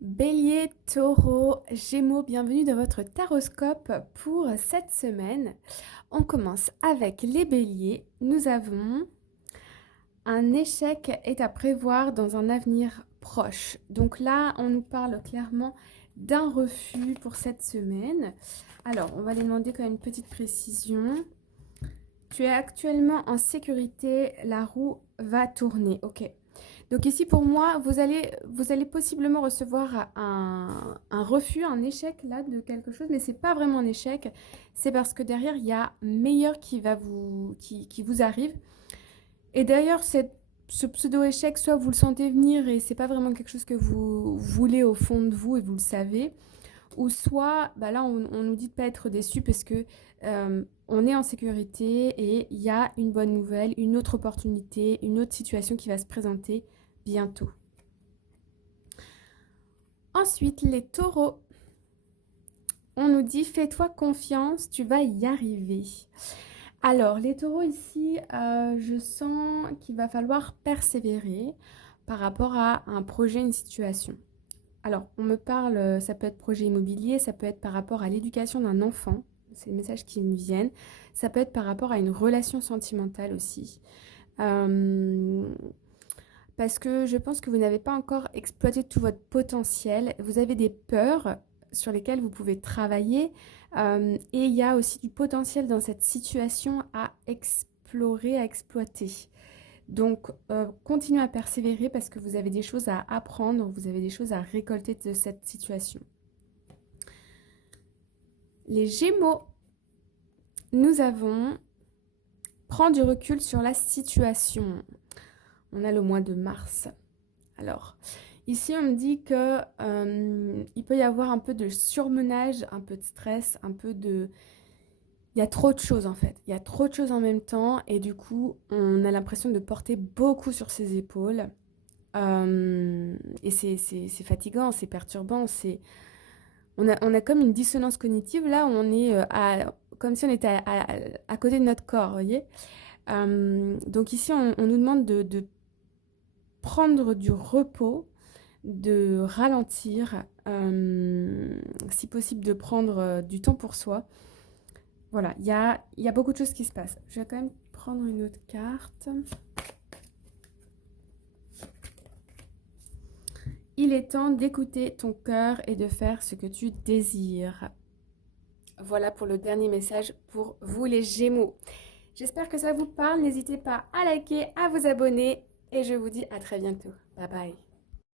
Bélier, Taureau, Gémeaux, bienvenue dans votre taroscope pour cette semaine. On commence avec les Béliers. Nous avons un échec est à prévoir dans un avenir proche. Donc là, on nous parle clairement d'un refus pour cette semaine. Alors, on va les demander quand même une petite précision. Tu es actuellement en sécurité, la roue va tourner. Ok. Donc ici pour moi, vous allez possiblement recevoir un refus, un échec là de quelque chose, mais c'est pas vraiment un échec. C'est parce que derrière il y a meilleur qui vous arrive. Et d'ailleurs ce pseudo échec, soit vous le sentez venir et c'est pas vraiment quelque chose que vous voulez au fond de vous et vous le savez, ou soit, bah là, on nous dit de ne pas être déçu parce que on est en sécurité et il y a une bonne nouvelle, une autre opportunité, une autre situation qui va se présenter bientôt. Ensuite, les taureaux. On nous dit, fais-toi confiance, tu vas y arriver. Alors, les taureaux ici, je sens qu'il va falloir persévérer par rapport à un projet, une situation. Alors, on me parle, ça peut être projet immobilier, ça peut être par rapport à l'éducation d'un enfant, c'est les messages qui me viennent, ça peut être par rapport à une relation sentimentale aussi. Euh, Parce que je pense que vous n'avez pas encore exploité tout votre potentiel, vous avez des peurs sur lesquelles vous pouvez travailler, et il y a aussi du potentiel dans cette situation à explorer, à exploiter. Donc, continuez à persévérer parce que vous avez des choses à apprendre, vous avez des choses à récolter de cette situation. Les Gémeaux, nous avons prendre du recul sur la situation. On a le mois de mars. Alors, ici, on me dit que il peut y avoir un peu de surmenage, un peu de stress, un peu de... Il y a trop de choses en fait. Il y a trop de choses en même temps et du coup, on a l'impression de porter beaucoup sur ses épaules. Et c'est fatigant, c'est perturbant, on a comme une dissonance cognitive là, où on est comme si on était à côté de notre corps, vous voyez. Donc ici, on nous demande de prendre du repos, de ralentir, si possible de prendre du temps pour soi. Voilà, il y a beaucoup de choses qui se passent. Je vais quand même prendre une autre carte. Il est temps d'écouter ton cœur et de faire ce que tu désires. Voilà pour le dernier message pour vous les Gémeaux. J'espère que ça vous parle. N'hésitez pas à liker, à vous abonner et je vous dis à très bientôt. Bye bye.